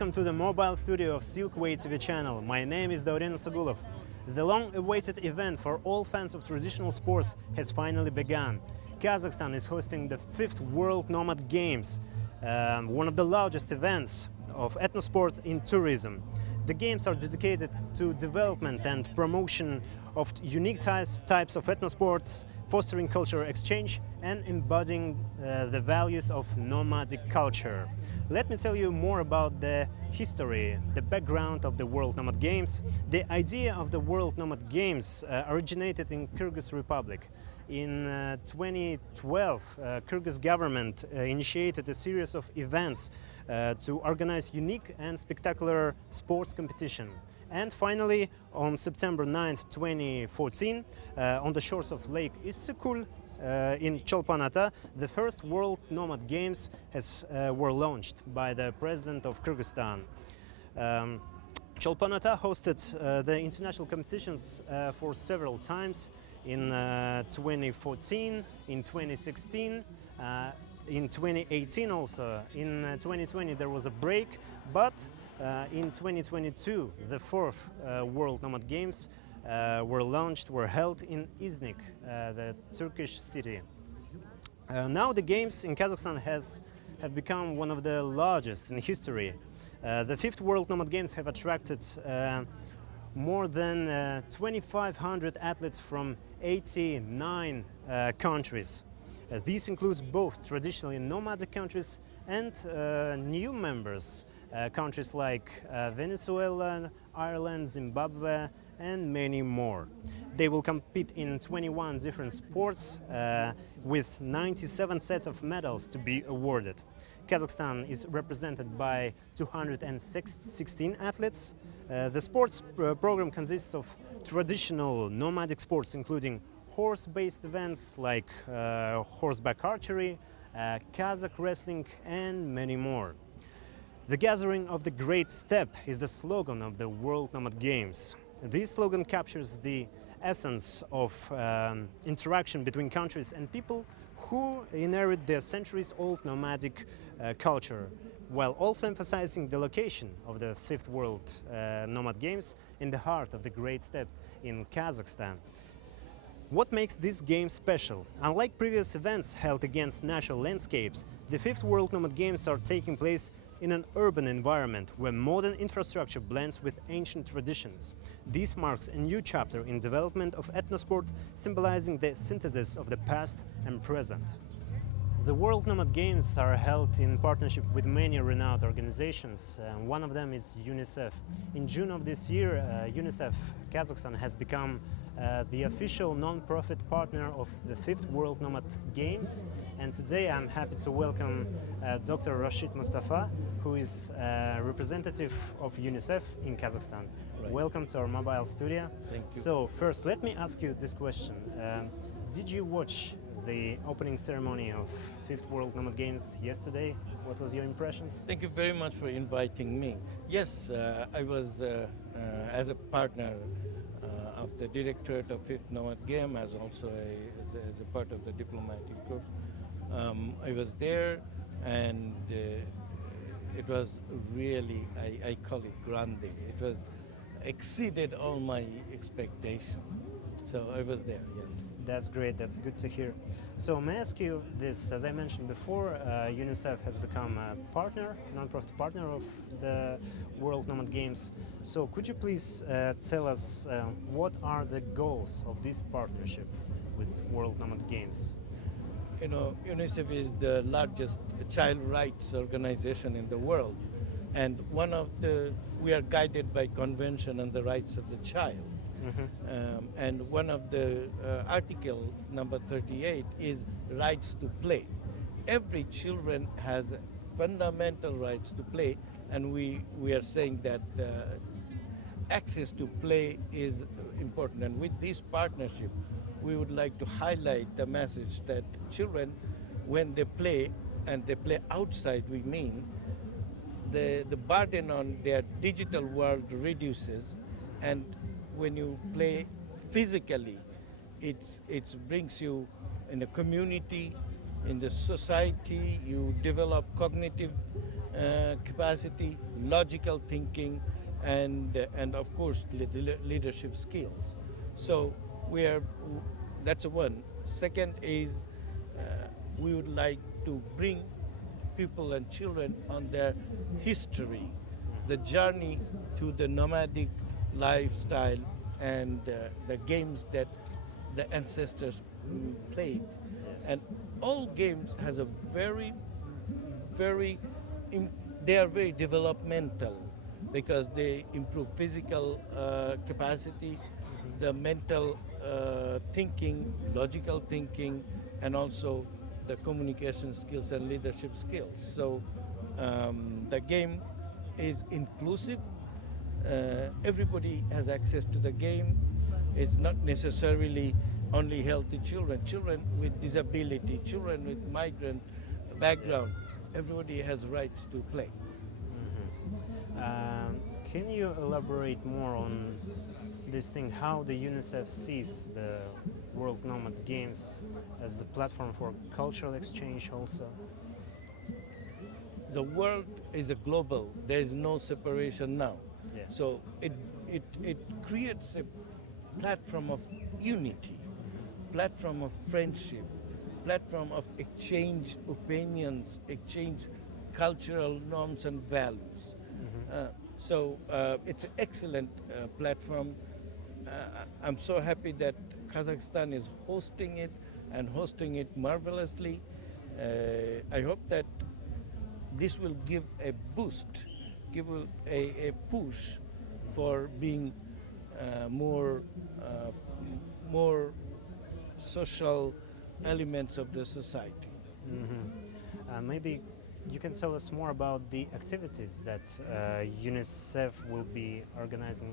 welcome to the mobile studio of Silkway TV channel. My name is Dauren Sagulov. The long-awaited event for all fans of traditional sports has finally begun. Kazakhstan is hosting the 5th World Nomad Games, one of the largest events of ethnosport in tourism. The games are dedicated to development and promotion of unique types of ethnosports, fostering cultural exchange and embodying the values of nomadic culture. Let me tell you more about the history, the background of the World Nomad Games. The idea of the World Nomad Games originated in Kyrgyz Republic. In 2012, Kyrgyz government initiated a series of events to organize unique and spectacular sports competition. And finally, on September 9th, 2014, on the shores of Lake Issyk-Kul in Cholpan-Ata, the first World Nomad Games were launched by the President of Kyrgyzstan. Cholpan-Ata hosted the international competitions for several times in 2014, in 2016, in 2018 also. In 2020 there was a break, but in 2022 the 4th World Nomad Games were held in Iznik, the Turkish city. Now the games in Kazakhstan have become one of the largest in history. The 5th World Nomad Games have attracted more than 2,500 athletes from 89 countries. This includes both traditionally nomadic countries and new members, countries like Venezuela, Ireland, Zimbabwe, and many more. They will compete in 21 different sports with 97 sets of medals to be awarded. Kazakhstan is represented by 216 athletes. The sports program consists of traditional nomadic sports, including horse-based events like horseback archery, Kazakh wrestling, and many more. The gathering of the Great Steppe is the slogan of the World Nomad Games. This slogan captures the essence of interaction between countries and people who inherit their centuries-old nomadic culture, while also emphasizing the location of the 5th World Nomad Games in the heart of the Great Steppe in Kazakhstan. What makes this game special? Unlike previous events held against natural landscapes, the 5th World Nomad Games are taking place in an urban environment where modern infrastructure blends with ancient traditions. This marks a new chapter in development of ethnosport, symbolizing the synthesis of the past and present. The World Nomad Games are held in partnership with many renowned organizations. One of them is UNICEF. In June of this year, UNICEF Kazakhstan has become the official non-profit partner of the 5th World Nomad Games. And today I'm happy to welcome Dr. Rashid Mustafa, who is representative of UNICEF in Kazakhstan. Right. Welcome to our mobile studio. Thank you. So first, let me ask you this question. Did you watch the opening ceremony of 5th World Nomad Games yesterday? What was your impressions? Thank you very much for inviting me. Yes, I was as a partner of the Directorate of 5th Nomad Game, as also as a part of the diplomatic corps. I was there, and it was really, I call it grande. It was exceeded all my expectation. So I was there, yes. That's great, that's good to hear. So may I ask you this, as I mentioned before, UNICEF has become a partner, non-profit partner of the World Nomad Games. So could you please tell us what are the goals of this partnership with World Nomad Games? You know, UNICEF is the largest child rights organization in the world. And we are guided by Convention on the Rights of the Child. Mm-hmm. And one of the article number 38 is rights to play. Every children has fundamental rights to play, and we are saying that access to play is important. And with this partnership, we would like to highlight the message that children, when they play, and they play outside, we mean, the burden on their digital world reduces, and when you play physically, it brings you in a community, in the society. You develop cognitive capacity, logical thinking, and of course leadership skills. So we are that's one. Second is we would like to bring people and children on their history, the journey to the nomadic lifestyle and the games that the ancestors played. Yes. And all games has a very, very, they are very developmental because they improve physical capacity, the mental thinking, logical thinking, and also the communication skills and leadership skills. So the game is inclusive. Everybody has access to the game. It's not necessarily only healthy children, children with disability, children with migrant background. Everybody has rights to play. Can you elaborate more on this thing, how the UNICEF sees the World Nomad Games as a platform for cultural exchange also? The world is a global. There is no separation now. Yeah. So it creates a platform of unity, platform of friendship, platform of exchange opinions, exchange cultural norms and values. So it's an excellent platform. I'm so happy that Kazakhstan is hosting it and hosting it marvelously. I hope that this will give a boost, give a push for being more social elements of the society. Maybe you can tell us more about the activities that UNICEF will be organizing,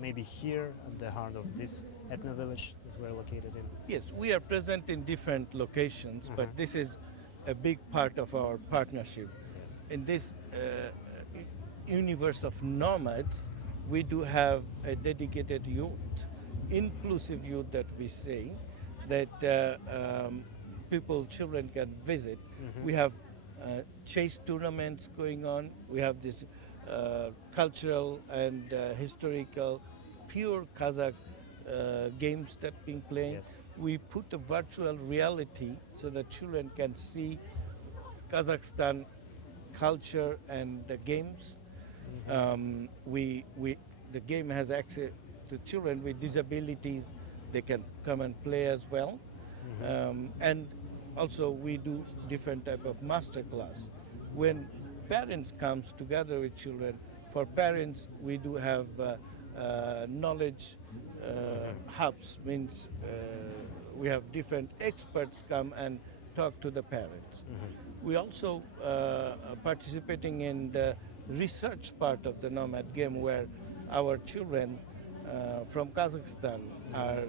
maybe here at the heart of this ethno village that we're located in. Yes, we are present in different locations, but this is a big part of our partnership. Yes. In this universe of nomads, we do have a dedicated youth, inclusive youth that we say, that children can visit. We have chase tournaments going on. We have this cultural and historical, pure Kazakh games that being played. Yes. We put a virtual reality so that children can see Kazakhstan culture and the games. The game has access to children with disabilities. They can come and play as well. And also we do different type of master class. When parents comes together with children, for parents we do have knowledge hubs, means we have different experts come and talk to the parents. We also participating in the research part of the Nomad game, where our children from Kazakhstan are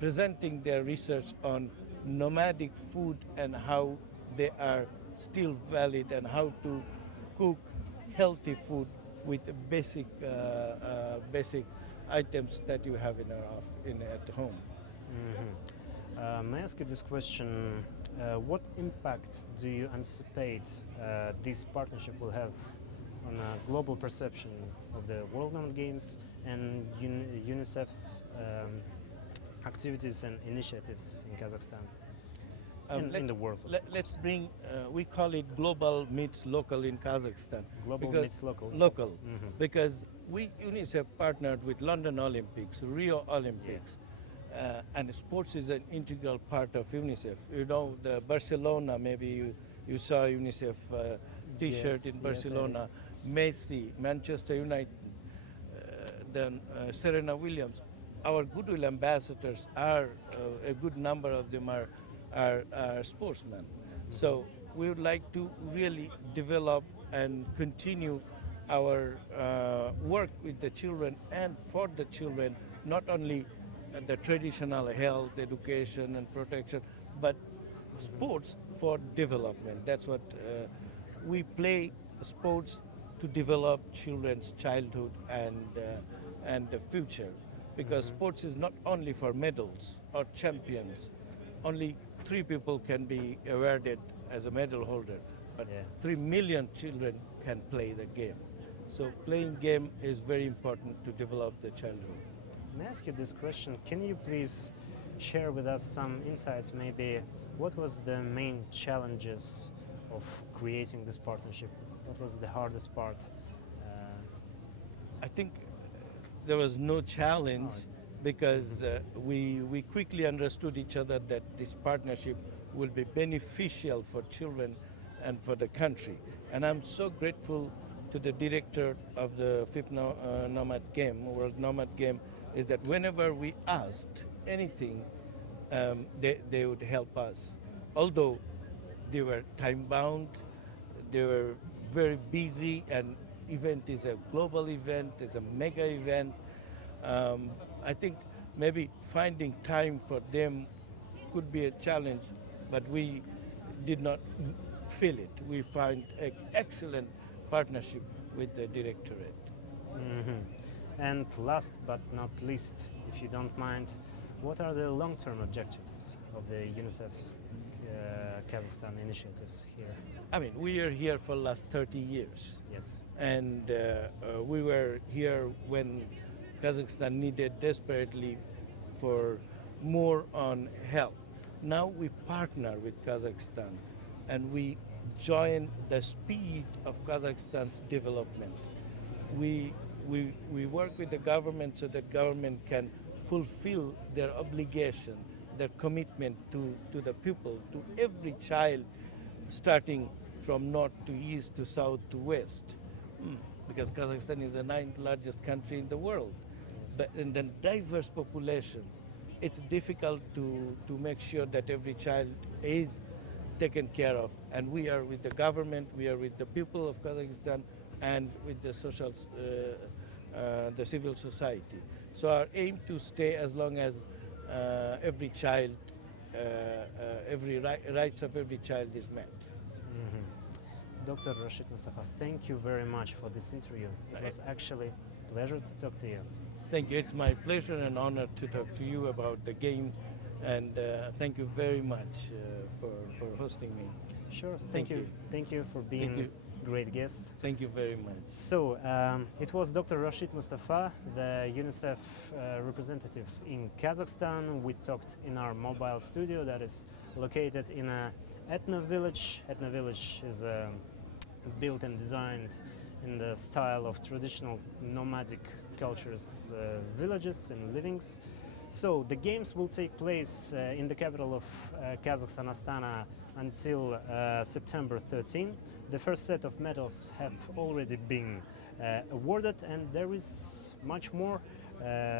presenting their research on nomadic food and how they are still valid, and how to cook healthy food with basic items that you have at home. May I ask you this question? What impact do you anticipate this partnership will have on a global perception of the World Nomad Games and UNICEF's activities and initiatives in Kazakhstan and in the world? Let's bring, we call it global meets local in Kazakhstan. Global meets local. Local, because UNICEF partnered with London Olympics, Rio Olympics, and sports is an integral part of UNICEF. You know, the Barcelona, maybe you saw UNICEF T-shirt in Barcelona, Messi, Manchester United, then Serena Williams. Our goodwill ambassadors are, a good number of them are sportsmen. So we would like to really develop and continue our work with the children and for the children, not only the traditional health, education and protection, but sports for development. That's what we play sports to develop children's childhood and the future. Because sports is not only for medals or champions. Only 3 people can be awarded as a medal holder. but Yeah. 3 million children can play the game. So playing game is very important to develop the childhood. May I ask you this question? Can you please share with us some insights, maybe what was the main challenges of creating this partnership? What was the hardest part? I think there was no challenge because we quickly understood each other that this partnership will be beneficial for children and for the country. And I'm so grateful to the director of the fifth Nomad Game, World Nomad Game, is that whenever we asked anything, they would help us. Although they were time bound, they were very busy, and event is a global event, it's a mega event. I think maybe finding time for them could be a challenge, but we did not feel it. We find an excellent partnership with the directorate. Mhm. And last but not least, if you don't mind, what are the long-term objectives of the UNICEF's Kazakhstan initiatives here? I mean, we are here for the last 30 years. Yes. And we were here when Kazakhstan needed desperately for more on help. Now we partner with Kazakhstan and we join the speed of Kazakhstan's development. We work with the government so that government can fulfill their obligation, their commitment to the people, to every child, starting from north to east to south to west. Because Kazakhstan is the 9th largest country in the world. Yes. But in the diverse population, it's difficult to make sure that every child is taken care of. And we are with the government, we are with the people of Kazakhstan, and with the the civil society. So our aim to stay as long as every child, rights of every child is met. Dr. Rashid Mustafas, thank you very much for this interview. It was actually a pleasure to talk to you. Thank you. It's my pleasure and honor to talk to you about the game, and thank you very much for hosting me. Sure, Thank thank you. you. Thank you for being you. a great guest. Thank you very much. So, it was Dr. Rashid Mustafa, the UNICEF representative in Kazakhstan. We talked in our mobile studio that is located in a Etno village. Etno village is built and designed in the style of traditional nomadic cultures, villages and livings. So the games will take place in the capital of Kazakhstan, Astana, until September 13. The first set of medals have already been awarded, and there is much more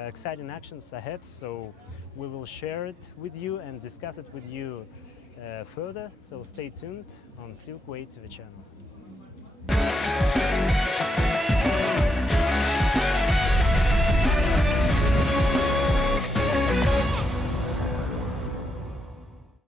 exciting actions ahead. So we will share it with you and discuss it with you further. So stay tuned on Silkway TV channel.